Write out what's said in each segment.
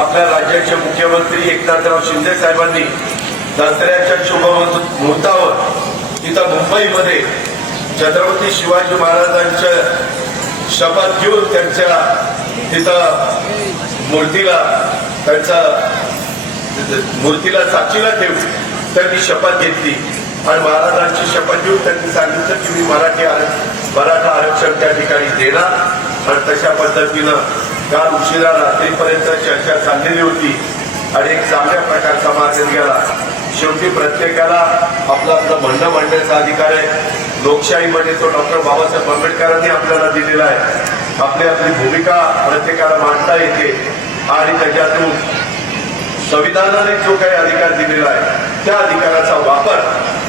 आपल्या राज्याचे मुख्यमंत्री एकनाथराव शिंदे साहेबांनी दसऱ्याच्या शुभ मुहूर्तावर तिथं मुंबईमध्ये छत्रपती शिवाजी महाराजांच्या शपथ घेऊन त्यांच्या तिथं मूर्तीला त्यांचा मूर्तीला साक्षीला ठेवून त्यांनी शपथ घेतली. आणि महाराजांची शपथ घेऊन त्यांनी सांगितलं की मी मराठी मराठा आरक्षण त्या ठिकाणी देणार. आणि तशा पद्धतीनं काल उशिरा रात्रीपर्यंत चर्चा चाललेली होती आणि एक चांगल्या प्रकारचा मार्ग गेला शेवटी प्रत्येकाला आपलं आपलं म्हणणं मांडण्याचा अधिकार आहे. लोकशाहीमध्ये तो डॉक्टर बाबासाहेब आंबेडकरांनी आपल्याला दिलेला आहे. आपली आपली भूमिका प्रत्येकाला मांडता येते आणि त्याच्यातून संविधानाने जो काही अधिकार दिलेला आहे त्या अधिकाराचा वापर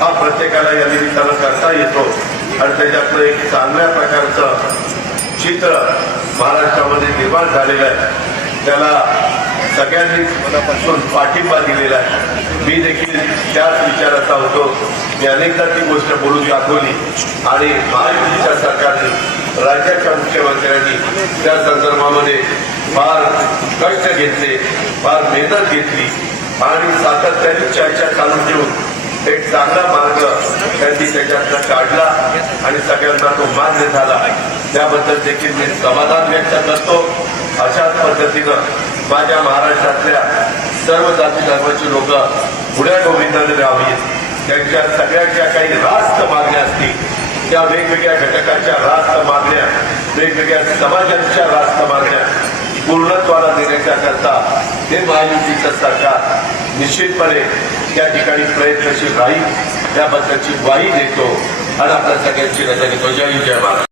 हा प्रत्येकाला या निमित्तानं करता येतो. आणि त्याच्यातलं एक चांगल्या प्रकारचं चित्र महाराष्ट्रामध्ये निर्माण झालेलं आहे त्याला सगळ्यांनीच मनापासून पाठिंबा दिलेला आहे. मी देखील त्याच विचाराचा होतो. मी अनेकदा ती गोष्ट बोलून दाखवली आणि महायुतीच्या सरकारने राज्याच्या मुख्यमंत्र्यांनी त्या संदर्भामध्ये फार कष्ट घेतले फार मेहनत घेतली आणि सातत्याने चर्चा चालू ठेवून एक चांगला मार्ग त्यांनी त्याच्यातनं काढला. आणि सगळ्यांना तो मान्य झाला त्याबद्दल देखील मी समाधान व्यक्त करतो. अशाच पद्धतीनं माझ्या महाराष्ट्रातल्या सर्व जाती धर्माची लोक पुढ्या गोविंदाने राहावीत त्यांच्या सगळ्यांच्या काही रास्त मागण्या असतील त्या वेगवेगळ्या घटकाच्या रास्त मागण्या वेगवेगळ्या समाजांच्या रास्त मागण्या पूर्णत्वाला देण्याच्या करता हे महायुतीचं सरकार निश्चितपणे त्या ठिकाणी प्रयत्नशील राहील त्याबद्दलची ग्वाही देतो. आणि आपल्या सगळ्यांची रजा